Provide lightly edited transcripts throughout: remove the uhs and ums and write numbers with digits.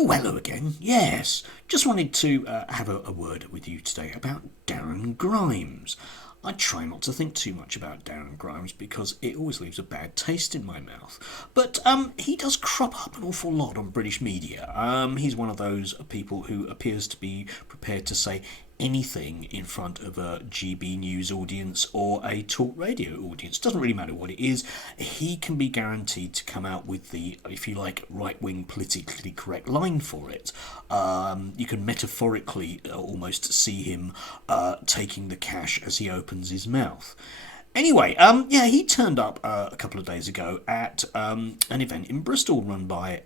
Oh, hello again. Yes, just wanted to have a word with you today about Darren Grimes. I try not to think too much about Darren Grimes because it always leaves a bad taste in my mouth. But he does crop up an awful lot on British media. He's one of those people who appears to be prepared to say anything in front of a GB News audience or a talk radio audience. Doesn't really matter what it is. He can be guaranteed to come out with the, if you like, right-wing politically correct line for it. You can metaphorically almost see him taking the cash as he opens his mouth. Anyway, he turned up a couple of days ago at an event in Bristol run by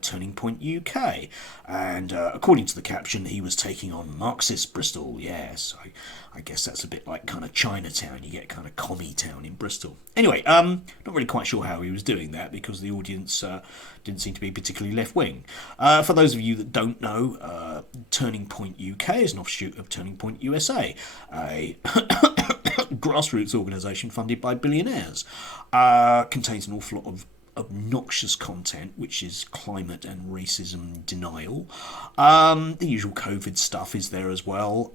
Turning Point UK. And according to the caption, he was taking on Marxist Bristol. Yes, I guess that's a bit like kind of Chinatown. You get kind of commie town in Bristol. Anyway, not really quite sure how he was doing that because the audience didn't seem to be particularly left-wing. For those of you that don't know, Turning Point UK is an offshoot of Turning Point USA, a grassroots organisation funded by billionaires. Contains an awful lot of obnoxious content, which is climate and racism denial. The usual COVID stuff is there as well.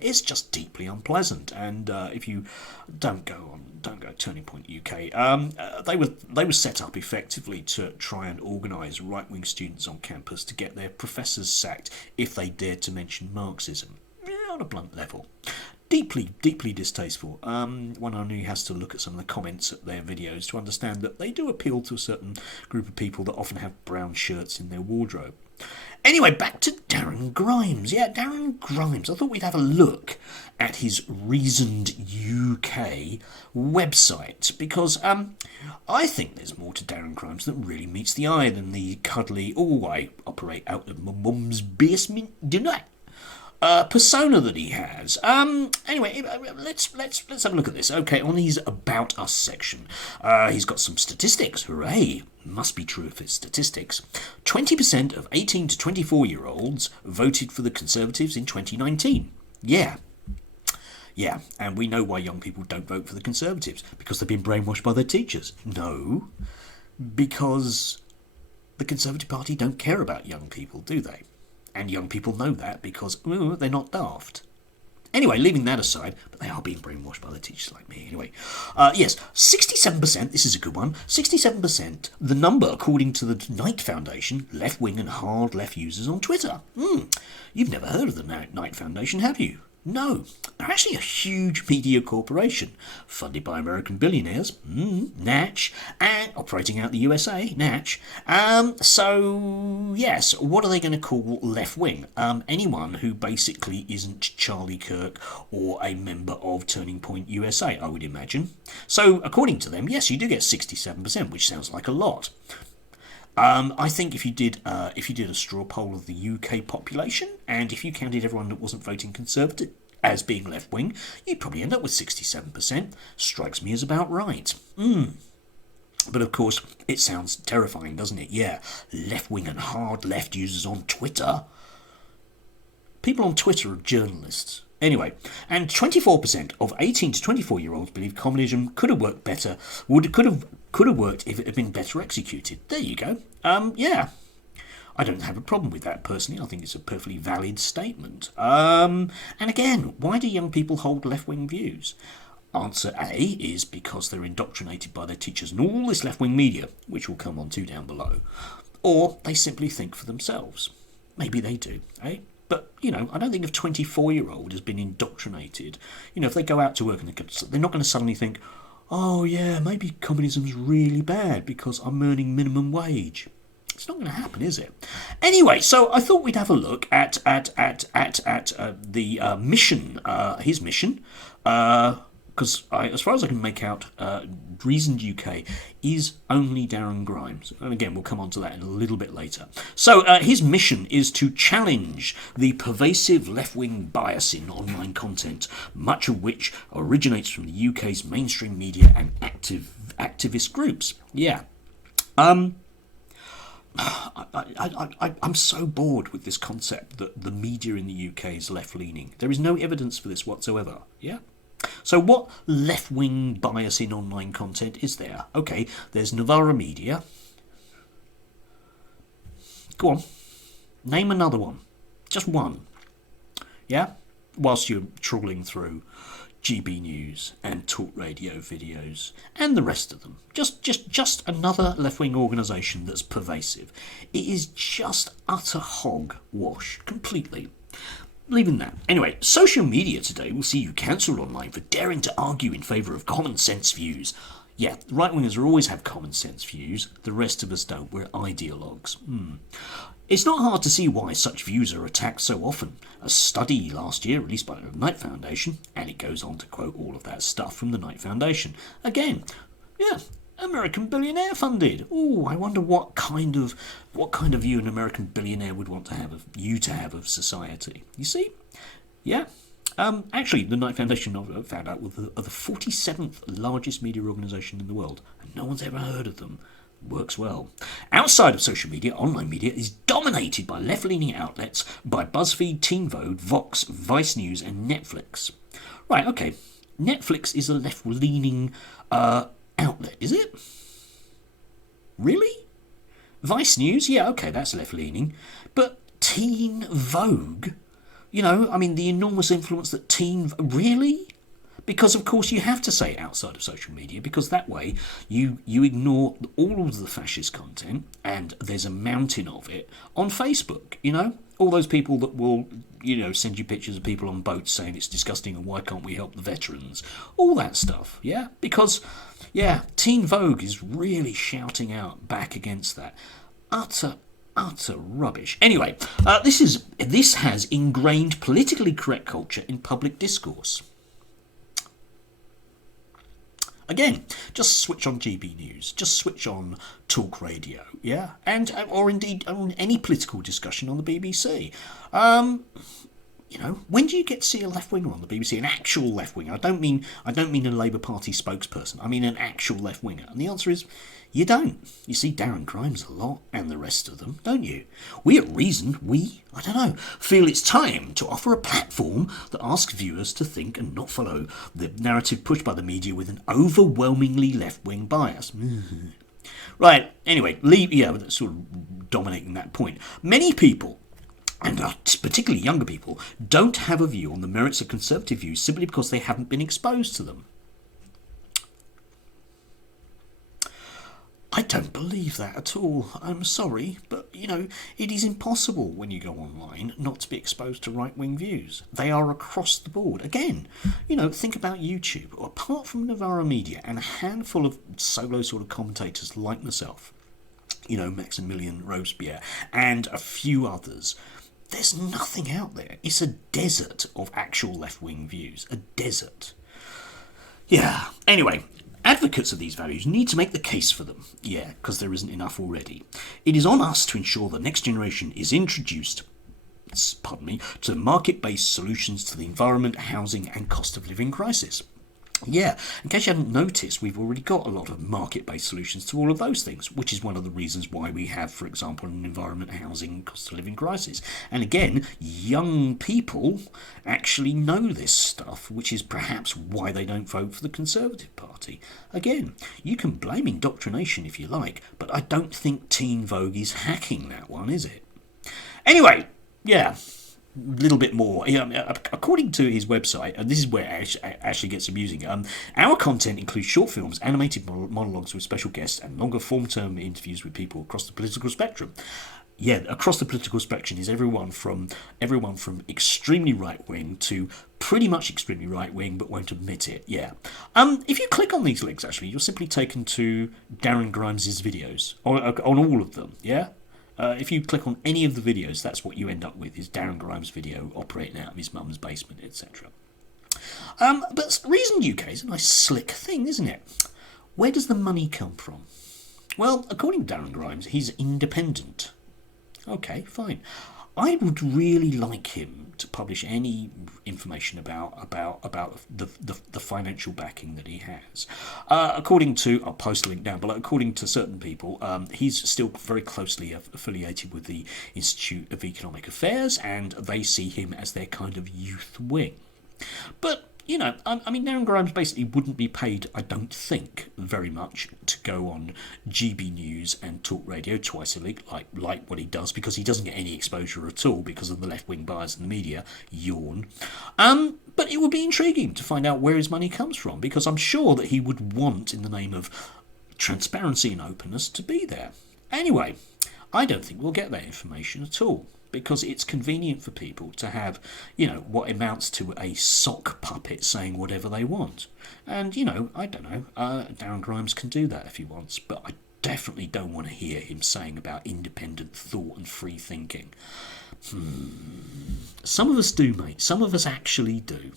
It's just deeply unpleasant, and if you don't go Turning Point UK. They were set up effectively to try and organise right-wing students on campus to get their professors sacked if they dared to mention Marxism. On a blunt level. Deeply distasteful. One only has to look at some of the comments at their videos to understand that they do appeal to a certain group of people that often have brown shirts in their wardrobe. Anyway, back to Darren Grimes. Yeah, Darren Grimes. I thought we'd have a look at his Reasoned UK website because I think there's more to Darren Grimes that really meets the eye than the cuddly, I operate out of my mum's basement, don't I? Persona that he has. Anyway, let's have a look at this. Okay, on his About Us section, he's got some statistics. Hooray! Must be true of his statistics. 20% of 18 to 24-year-olds voted for the Conservatives in 2019. Yeah, and we know why young people don't vote for the Conservatives. Because they've been brainwashed by their teachers. No, because the Conservative Party don't care about young people, do they? And young people know that because they're not daft. Anyway, leaving that aside, but they are being brainwashed by the teachers like me. Anyway, yes, 67%, this is a good one, 67%, the number according to the Knight Foundation, left-wing and hard left users on Twitter. You've never heard of the Knight Foundation, have you? No, they're actually a huge media corporation, funded by American billionaires, Natch, and operating out the USA, Natch. So, yes, what are they going to call left-wing? Anyone who basically isn't Charlie Kirk or a member of Turning Point USA, I would imagine. So, according to them, yes, you do get 67%, which sounds like a lot. I think if you did a straw poll of the UK population, and if you counted everyone that wasn't voting Conservative as being left-wing, you'd probably end up with 67%. Strikes me as about right. But of course, it sounds terrifying, doesn't it? Yeah, left-wing and hard left users on Twitter. People on Twitter are journalists. Anyway, and 24% of 18 to 24-year-olds believe communism could have worked better, could have worked if it had been better executed. There you go. Yeah. I don't have a problem with that personally. I think it's a perfectly valid statement. And again, why do young people hold left-wing views? Answer A is because they're indoctrinated by their teachers and all this left-wing media, which we'll come on to down below. Or they simply think for themselves. Maybe they do, eh? But, I don't think a 24-year-old has been indoctrinated. If they go out to work, and they're not going to suddenly think, oh, yeah, maybe communism's really bad because I'm earning minimum wage. It's not going to happen, is it? Anyway, so I thought we'd have a look at the mission, his mission, because as far as I can make out, Reasoned UK is only Darren Grimes. And again, we'll come on to that in a little bit later. So his mission is to challenge the pervasive left-wing bias in online content, much of which originates from the UK's mainstream media and activist groups. Yeah. I'm so bored with this concept that the media in the UK is left-leaning. There is no evidence for this whatsoever. Yeah? So what left-wing bias in online content is there? Okay, there's Novara Media. Go on. Name another one. Just one. Yeah? Whilst you're trawling through GB News and Talk Radio videos and the rest of them. Just another left-wing organisation that's pervasive. It is just utter hogwash, completely. Leaving that. Anyway, social media today will see you cancelled online for daring to argue in favour of common sense views. Yeah, right-wingers will always have common sense views. The rest of us don't. We're ideologues. It's not hard to see why such views are attacked so often. A study last year released by the Knight Foundation, and it goes on to quote all of that stuff from the Knight Foundation. Again, yeah, American billionaire funded. Oh, I wonder what kind of view an American billionaire would want to have of society. You see? Yeah. Actually, the Knight Foundation found out were the 47th largest media organisation in the world, and no one's ever heard of them. Works well. Outside of social media, online media is dominated by left-leaning outlets by BuzzFeed, Teen Vogue, Vox, Vice News and Netflix. Right, okay. Netflix is a left-leaning outlet, is it? Really? Vice News? Yeah, okay, that's left-leaning. But Teen Vogue? You know, I mean, the enormous influence that really? Because, of course, you have to say outside of social media, because that way you ignore all of the fascist content, and there's a mountain of it on Facebook, you know? All those people that will, send you pictures of people on boats saying it's disgusting and why can't we help the veterans? All that stuff, yeah? Because, yeah, Teen Vogue is really shouting out back against that. Utter rubbish. Anyway, this has ingrained politically correct culture in public discourse. Again, just switch on GB News, just switch on Talk Radio, yeah, or indeed on any political discussion on the BBC. When do you get to see a left-winger on the BBC? An actual left-winger. I don't mean a Labour Party spokesperson. I mean an actual left-winger. And the answer is, you don't. You see Darren Grimes a lot, and the rest of them, don't you? We at Reason, feel it's time to offer a platform that asks viewers to think and not follow the narrative pushed by the media with an overwhelmingly left-wing bias. Right, anyway, that's sort of dominating that point. Many people, and particularly younger people, don't have a view on the merits of conservative views simply because they haven't been exposed to them. I don't believe that at all. I'm sorry, but, it is impossible when you go online not to be exposed to right-wing views. They are across the board. Again, think about YouTube. Apart from Novara Media and a handful of solo sort of commentators like myself, Maximilian Robespierre, and a few others, there's nothing out there. It's a desert of actual left-wing views. A desert. Yeah. Anyway, advocates of these values need to make the case for them. Yeah, because there isn't enough already. It is on us to ensure the next generation is introduced to market-based solutions to the environment, housing and cost of living crisis. Yeah, in case you hadn't noticed, we've already got a lot of market-based solutions to all of those things, which is one of the reasons why we have, for example, an environment, housing, cost of living crisis. And again, young people actually know this stuff, which is perhaps why they don't vote for the Conservative Party. Again, you can blame indoctrination if you like, but I don't think Teen Vogue is hacking that one, is it? Anyway, yeah. Little bit more. According to his website, and this is where it actually gets amusing, our content includes short films, animated monologues with special guests, and longer form-term interviews with people across the political spectrum. Yeah, across the political spectrum is everyone from extremely right-wing to pretty much extremely right-wing, but won't admit it. Yeah. If you click on these links, actually, you're simply taken to Darren Grimes' videos on all of them. Yeah. If you click on any of the videos, that's what you end up with, is Darren Grimes' video operating out of his mum's basement, etc. But Reason UK is a nice slick thing, isn't it? Where does the money come from? Well, according to Darren Grimes, he's independent. Okay, fine. I would really like him to publish any information about the financial backing that he has. According to, I'll post a link down below, according to certain people, he's still very closely affiliated with the Institute of Economic Affairs, and they see him as their kind of youth wing. But Darren Grimes basically wouldn't be paid, I don't think, very much to go on GB News and talk radio twice a week, like what he does, because he doesn't get any exposure at all because of the left-wing bias in the media. Yawn. But it would be intriguing to find out where his money comes from, because I'm sure that he would want, in the name of transparency and openness, to be there. Anyway, I don't think we'll get that information at all, because it's convenient for people to have, what amounts to a sock puppet saying whatever they want. And, I don't know, Darren Grimes can do that if he wants, but I definitely don't want to hear him saying about independent thought and free thinking. Some of us do, mate. Some of us actually do.